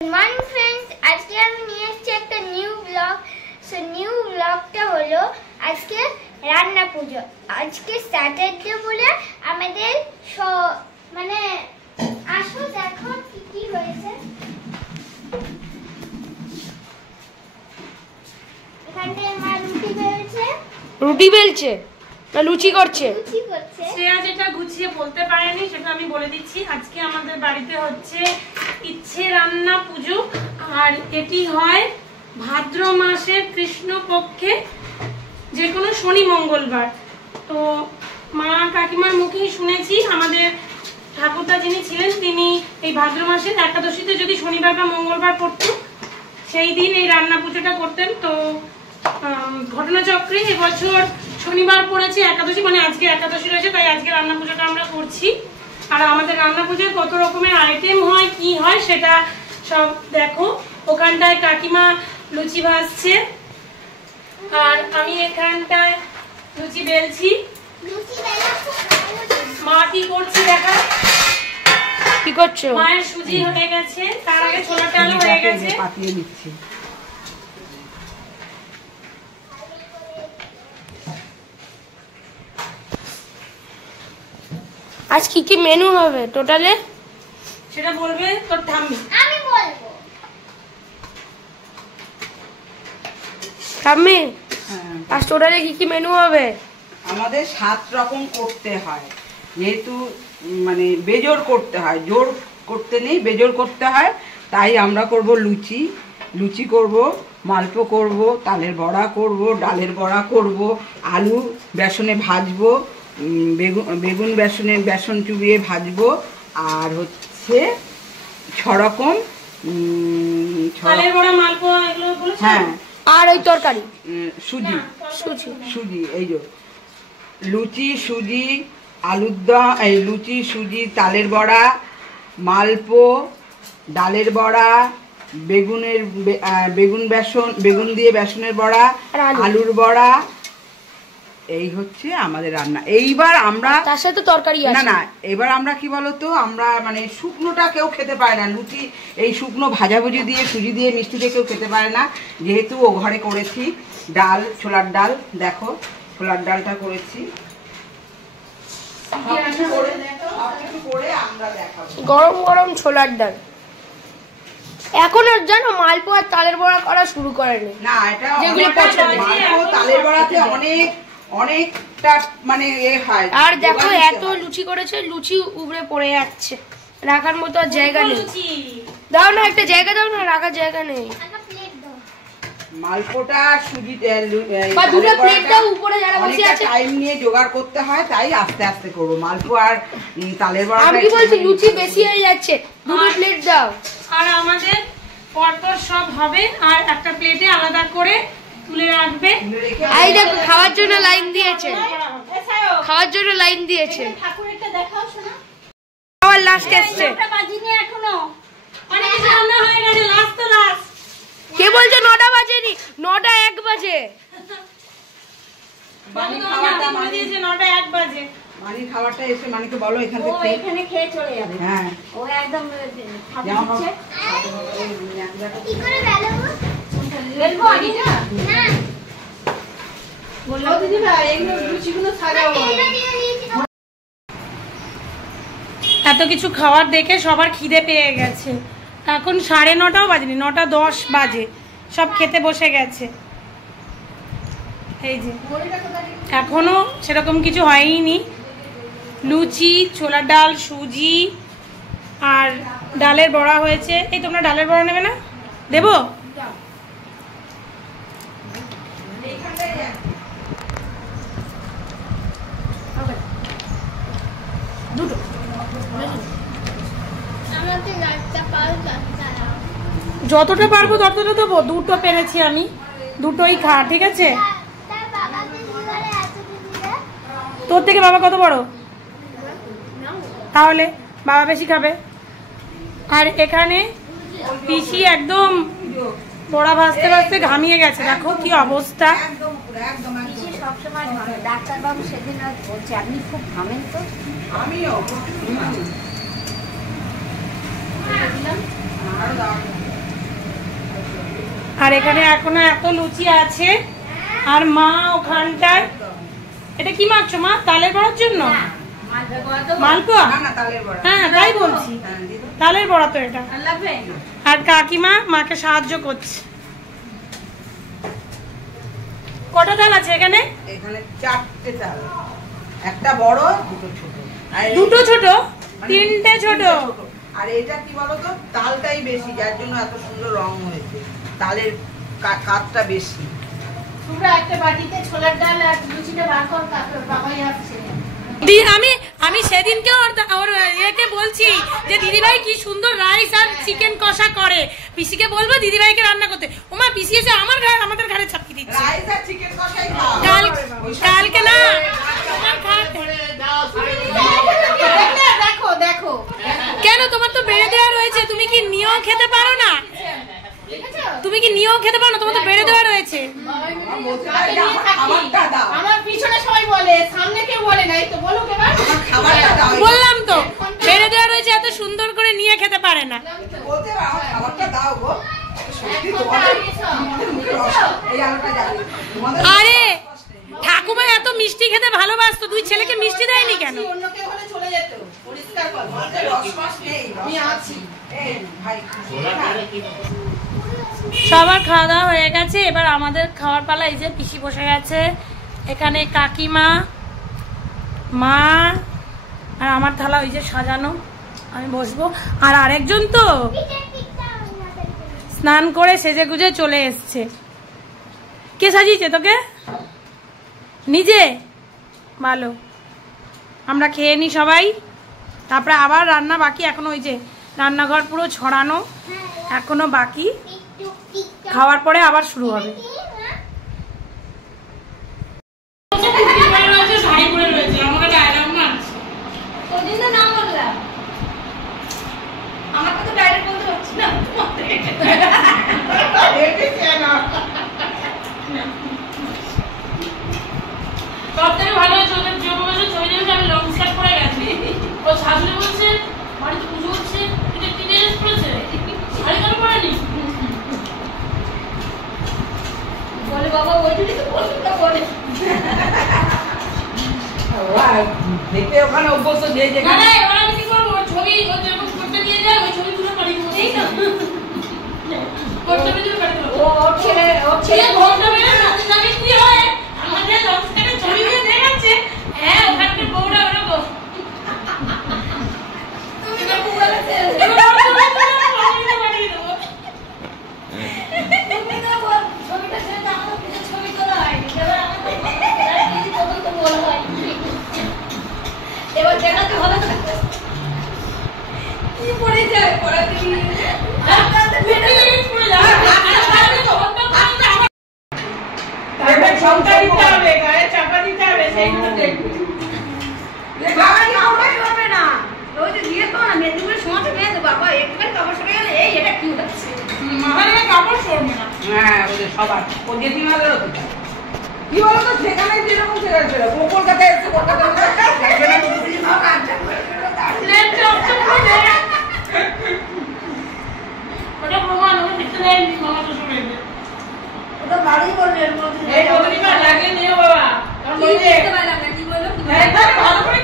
Good morning friends, आज के আমি নিয়ে এসেছি একটা নিউ ব্লগ। সো নিউ ব্লগটা হলো আজকে রান্না পুজো। আজকে স্যাটারডে বলে আমাদের মানে আসো দেখো কি কি হয়েছে। এখানে মা রুটি বেলছে না লুচি করছে। শ্রেয়া যেটা গুছিয়ে বলতে পারেনি সেটা আমি বলে দিচ্ছি। আজকে আমাদের বাড়িতে হচ্ছে ইচ্ছে রান্না পুজো, আর এটি হয় ভাদ্র মাসের কৃষ্ণপক্ষে যে কোনো শনি মঙ্গলবার। তো মা কাকিমার মুখেই শুনেছি আমাদের ঠাকুরদা যিনি ছিলেন তিনি এই ভাদ্র মাসের একাদশীতে যদি শনিবার বা মঙ্গলবার পড়তো সেই দিন এই রান্না পুজোটা করতেন। তো ঘটনাচক্রে এবছর শনিবার পড়েছে একাদশী, মানে আজকে একাদশী রয়েছে, তাই আজকে রান্না পুজোটা আমরা করছি। আর আমাদের রান্না পুজোয় কত রকমের আইটেম হয় কি হয় সেটা সব দেখো। ওখানটায় কাকিমা লুচি ভাজছে আর আমি এখানটায় লুচি বেলছি। মা কি করছে দেখা, কি করছো? মায়ের সুজি হয়ে গেছে, তার আগে ছোলার ডাল হয়ে গেছে, পাতিয়ে দিচ্ছি। আজ কি কি মেনু হবে টোটালে সেটা বলবে তোর ঠাম্মি। আমি বলবো। ঠাম্মি, আজ টোটালে কি কি মেনু হবে? আমাদের 7 রকম করতে হয়, যেহেতু মানে বেজোড় করতে হয়, জোড় করতে নেই, বেজোড় করতে হয়। তাই আমরা করব লুচি করব, মালপো করব, তালের বড়া করব, ডালের বড়া করব, আলু বেসনে ভাজবো, বেগুন বেসন চুবিয়ে ভাজবো, আর হচ্ছে 6 রকম তালের বড়া, মালপো এগুলো বলেছো? হ্যাঁ, আর ওই তরকারি সুজি। এই যে লুচি, সুজি, আলুর দম, এই লুচি, সুজি, তালের বড়া, মালপো, ডালের বড়া, বেগুন দিয়ে বেসনের বড়া, আলুর বড়া, এই হচ্ছে আমাদের রান্না। এইবার আমরা তার সাথে তরকারি আছে না, এবার আমরা কি বলতো, আমরা মানে শুকনোটা কেউ খেতে পারে না। লুচি এই শুকনো ভাজাভুজি দিয়ে, সুজি দিয়ে, মিষ্টি দিয়ে কেউ খেতে পারে না। যেহেতু ও ঘরে করেছি ডাল, ছোলার ডাল, দেখো ছোলার ডালটা করেছি, গরম গরম ছোলার ডাল। এখনো জানো মালপো আর তালের বড়া করা শুরু করেনি। না, এটা মালপো তালের বড়াতে অনেকটা মানে এ হয়। আর দেখো এত লুচি করেছে, লুচি উবড়ে পড়ে যাচ্ছে, রাখার মতো আর জায়গা নেই। দাও না, একটা জায়গা দাও না, রাখার জায়গা নেই। মালপোটা সুজি বা দুটো প্লেট দাও, উপরে যারা বসে আছে টাইম নিয়ে জোগাড় করতে হয়, তাই আস্তে আস্তে করব। মালপো আর তালের বড়া আমি কি বলছি, লুচি বেশি হয়ে যাচ্ছে, দুটো প্লেট দাও। আর আমাদের পরপর সব হবে, আর একটা প্লেটে আলাদা করে তুলে রাখবে। এই দেখো খাওয়ার জন্য লাইন দিয়েছে, খাওয়ার জন্য লাইন দিয়েছে। ঠাকুরটা দেখাও শোনা, খাওয়ার লাস্ট আসছে। বাজিনি এখনো, অনেক কিছু রান্না হয়ে গেছে, লাস্ট তো লাস্ট। কে বলছে 9টা বাজেনি? 9টা 1 বাজে। বানি খাবারটা বলে দিয়েছে 9টা 1 বাজে। মানি খাবারটা এসে মানিকে বলো এখান থেকে, ও এখানে খেয়ে চলে যাবে। হ্যাঁ, ও একদম খাচ্ছে। কি করে বেলবো? বেলবো আনিটা না, বললো দিদি ভাই এগুলো লুচিগুলো সাজাও। এত কিছু খাবার দেখে সবার খিদে পেয়ে গেছে। এখন 9:30টাও বাজেনি, 9:10 বাজে, সব খেতে বসে গেছে। এই যে এখনো সেরকম কিছু হয়নি। লুচি, ছোলার ডাল, সুজি আর ডালের বড়া হয়েছে। এই তোমরা ডালের বড়া নেবে না? দেবো? দুটো যতটা পারবো ততটা দেবো। দুটো পেরেছি আমি, দুটোই খা, ঠিক আছে? তোর থেকে বাবা কত বড়? তাহলে বাবা বেশি খাবে। আর এখানে পিসি একদম বড়া ভাজতে ভাজতে ঘামিয়ে গেছে, দেখো কি অবস্থা। সবসময় ডাক্তারবাবু সেদিন বলছে আপনি খুব ঘামেন তো। আমিও আর এখানে এখনো এত লুচি আছে। আর মা ওখানটায় এটা কি মাখছো মা? তালের বড়ার জন্য মালপোয়া? হ্যাঁ তাই বলছি, তালের বড়া তো এটা। আর কাকিমা মাকে সাহায্য করছে। কটা তাল আছে এখানে? এখানে 4টে তাল, একটা বড়, দুটো ছোট। দুটো ছোট, তিনটে ছোট। আর এটা কি বলতো, তালটাই বেশি, যার জন্য এত সুন্দর রং হয়েছে। তালের কাঠটা বেশি। তোমরা একটা বাটিতে ছোলার ডাল আর লুচিটা বার কর, তারপর বাবাই আসছে। আমি সেদিনকে ওর ইয়েকে বলছি যে দিদিভাই কি সুন্দর রাইস আর চিকেন কষা করে, পিসিকে বলবো দিদিভাইকে রান্না করতে। ওমা পিসি এসে আমাদের ঘরে চাপিয়ে দিচ্ছে। রাইস আর চিকেন কষাই কালকে না দেখো দেখো কেন, তোমার তো বেড়ে দেওয়া রয়েছে, তুমি কি নিয়েও খেতে পারো না? তুমি কি নিয়েও খেতে পারো না? তোমার তো বেড়ে দেওয়া রয়েছে। আমার পিছনে সবাই বলে, সামনে কেউ বলে নাই তো, বলো কেবার। বললাম তো বেড়ে দেওয়া রয়েছে, এত সুন্দর করে নিয়ে খেতে পারে না। আরে ঠাকুমা এত মিষ্টি খেতে ভালোবাসতো, দুই ছেলেকে মিষ্টি দেয়নি কেন? অন্য কেউ হলে চলে যেত, পরিষ্কার কর। আমি আছি। সবার খাওয়া দাওয়া হয়ে গেছে, এবার আমাদের খাওয়ার পালা। এই যে পিসি বসে গেছে, এখানে কাকিমা, মা, আর আমার থালা ওই যে সাজানো, আমি বসবো। আর আরেকজন তো স্নান করে সেজে গুজে চলে এসছে। কে সাজিয়েছে তোকে? নিজে? ভালো। আমরা খেয়ে নি সবাই, তারপরে আবার রান্না বাকি এখনো। ওই যে রান্নাঘর পুরো ছড়ানো এখনো বাকি, খাওয়ার পরে আবার শুরু হবে। সবথেকে ভালো হয়েছে ওদের ছবি দেখেছে, আমি লং স্কার্ট পরে গেছি। ও শাশুড়ি বলছে বাড়িতে পুজো হচ্ছে, এটা কি ড্রেস পরেছে, শাড়ি কেন পরেনি? বলে বাবা ওইটুকুই তো পছন্দ করে। দেখতে ওখানে অভ্যস্ত যে যেখানে। না এবার আমি কি করবো, ছবি ও যেরকম করতে নিয়ে যায় ওই ছবিগুলো পারি এই না করতে নিয়ে পারি। ওর ছেলে ঘন্টা বেড়ে নাকি কি হয় আমাদের লং স্কার্টের ছবি দিয়ে দেখাচ্ছে। হ্যাঁ ওখানকার বউরা ওরকম। তুমি তো বলেছে, তুমি তো বল ছবিটা ছেড়ে দাও, আমার পিছে ছবি তোলা হয়নি। এবার আমাদের কিছু তখন তো বলা হয়নি। এবার দেখাতে হবে না কি পড়ে যায়, পড়াতে গিয়ে আপনাদের ফেটে পড়ে যায়। সংখ্যা দিতে হবে, গায়ে চাপা দিতে হবে, সেইগুলো দেখবে। না ওই যে দিয়ে তো না মেদিনীপুরের সমাজে মেয়ে তো বাবা একটুখানি কাপড় সরে গেলে এই এটা কি হচ্ছে, মাহারে কাপড় সরবে না। হ্যাঁ ওদের সবার, ও জেঠিমাদেরও তো তাই। কি বলতো, সেখানে যেরকম সেখানে সেরকম। কলকাতায় এসে কলকাতায় ওটা প্রমাণ, ওটা দেখতে দেয়নি মামা তো শুনে। ওটা বাড়ি বলবে এর মধ্যে এই বদলিকা লাগে নিও বাবা, কারণ ওই যে কি বললো ভালো করে